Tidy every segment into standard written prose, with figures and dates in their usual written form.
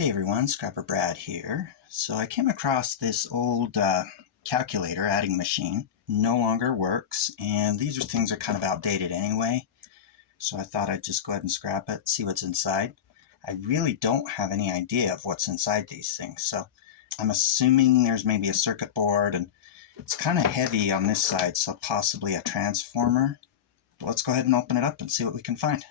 Hey everyone, Scrapper Brad here. So I came across this old calculator adding machine. No longer works, and these things are kind of outdated anyway. So I thought I'd just go ahead and scrap it, see what's inside. I really don't have any idea of what's inside these things, so I'm assuming there's maybe a circuit board, and it's kind of heavy on this side, so possibly a transformer. Let's go ahead and open it up and see what we can find.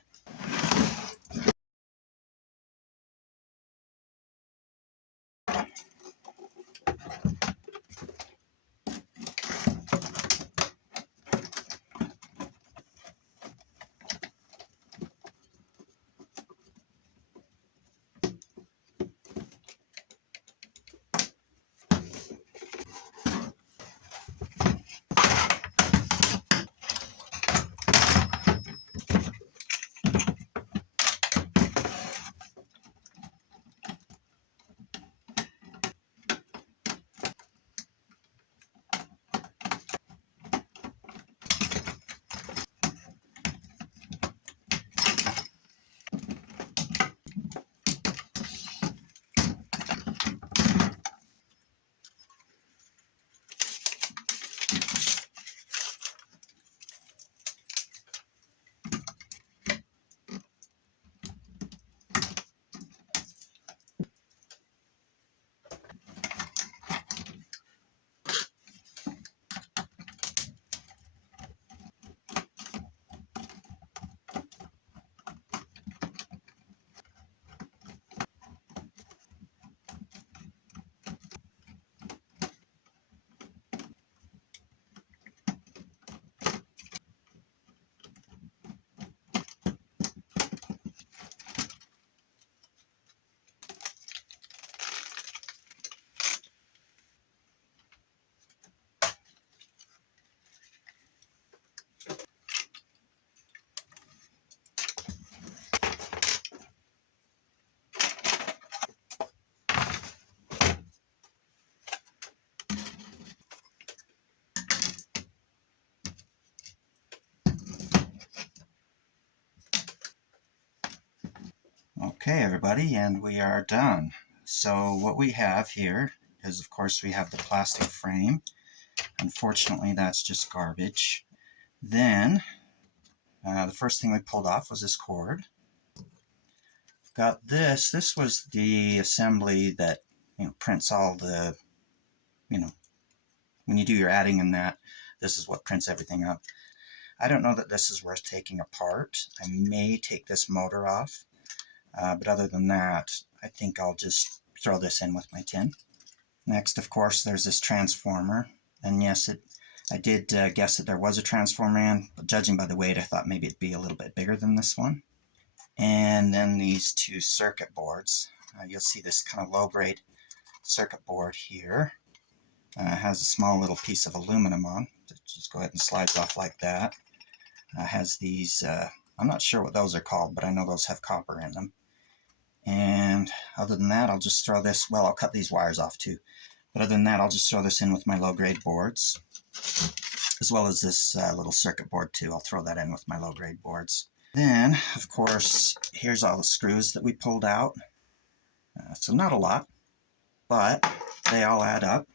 Okay, everybody, and we are done. So what we have here is, of course, we have the plastic frame. Unfortunately, that's just garbage. Then, the first thing we pulled off was this cord. Got this. This was the assembly that, prints all the, when you do your adding in that, this is what prints everything up. I don't know that this is worth taking apart. I may take this motor off. But other than that, I think I'll just throw this in with my tin. Next, of course, there's this transformer. And yes, I did guess that there was a transformer in, but judging by the weight, I thought maybe it'd be a little bit bigger than this one. And then these two circuit boards. You'll see this kind of low-grade circuit board here. Has a small little piece of aluminum on. Just go ahead and slides off like that. Has these, I'm not sure what those are called, but I know those have copper in them. And other than that, I'll just throw this, well, I'll cut these wires off too. But other than that, I'll just throw this in with my low-grade boards, as well as this little circuit board too. I'll throw that in with my low-grade boards. Then, of course, here's all the screws that we pulled out. So not a lot, but they all add up.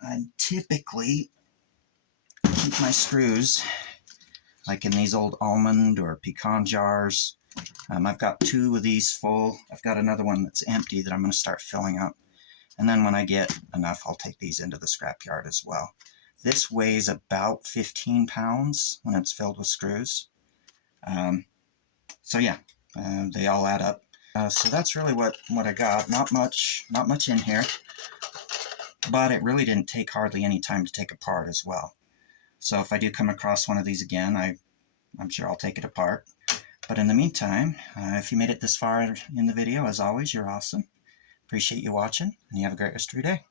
I typically keep my screws like in these old almond or pecan jars. I've got two of these full. I've got another one that's empty that I'm going to start filling up. And then when I get enough, I'll take these into the scrapyard as well. This weighs about 15 pounds when it's filled with screws. So yeah, they all add up. So that's really what I got. Not much in here, but it really didn't take hardly any time to take apart as well. So if I do come across one of these again, I'm sure I'll take it apart. But in the meantime, if you made it this far in the video, as always, you're awesome. Appreciate you watching, and you have a great rest of your day.